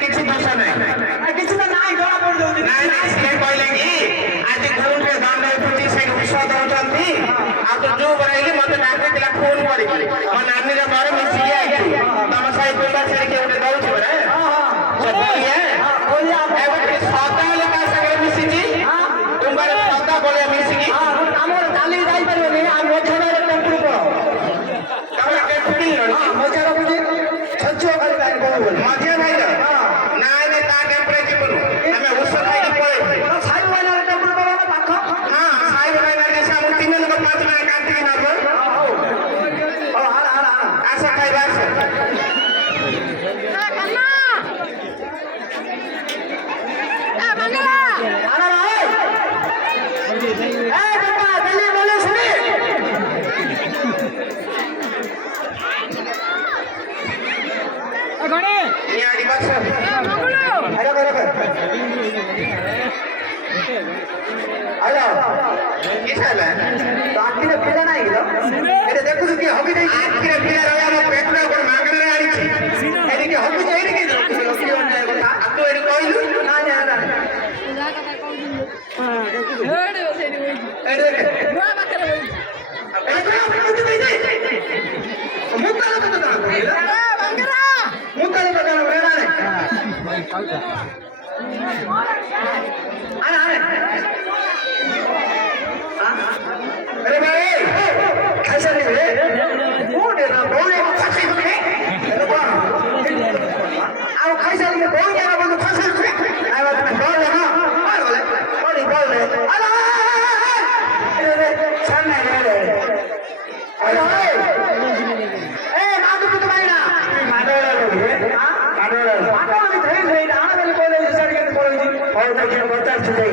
କିଛି ଦୋଷ ନାହିଁ କିଛି ତ ନାହିଁ ଜଣା ପଡିଯାଉଛି ସିଏ କହିଲେ କି ଆଜି ଗୁରୁଙ୍କୁ ଦଣ୍ଡ ଉଠୁଛି ସେ ଔଷଧ ଦଉଛନ୍ତି ଆଉ ତୁ ଯୋଉ ବନେଇକି ମତେ ଡାକିଥିଲା ଫୋନ କରିକି ମୋ ନାନୀର ଘର ମିଶିକି ଆଇଛି ତମ ସାହି ପିଲା ସେଠି କିଏ ଗୋଟେ ଦଉଛି ପରା ସଦା ହେଲେ ତା ସାଙ୍ଗରେ ମିଶିଛି ତୁମର ସଦା ବଳିଆ ମିଶିକି ଆମର ଚାଲିକି ଯାଇପାରିବନି ଆଉ ମୋ ଛଡାରେ ଟେମ୍ପୁଲ ପଳ ତମେ ମୋ ଛଡା ବୁଝି ଛଚୁଅ ଖାଲି ମଝିଆ ଭାଇର ନାଇଁ ନାଇଁ ତା ଟେମ୍ପୁରେ ଯିବୁନୁ ଆମେ ଉଷ ଖାଇକି ପଳେଇବୁ ସାଇ ଭାଇନାର ଟେମ୍ପୁଲ ପଳ ପାଖ ହଁ ସାଇ ଭାଇନାର ଦେଶ ଆମକୁ 3 ଲୋକ 5 ଲୋକ କାଟିକି ନବ ଆସ ଖାଇବା ଆସ ଦେଖୁଛୁ କି ହବି ଦେଇଛି ଆଖିରେ ପିଲା ରହିବା ମୋ ପେଟରେ ଗୋଟେ ମାଗଣାରେ ଆଣିଛି ଏଠିକି ହବି ଯାଇନି ତୁ ଏଠି କହିଲୁ अरे भाई कैसा नहीं है वो देना बोले वो फंसे हुए आओ कैसा नहीं बोल के ना बोल फंसे हुए आई बात में बोल ना बोले बोल ले अरे सामने ले अरे ए ना तो भाई ना माडोला लोग हां माडोला भी थे आने वाले बोले सर के बोले और देखिए बता चुके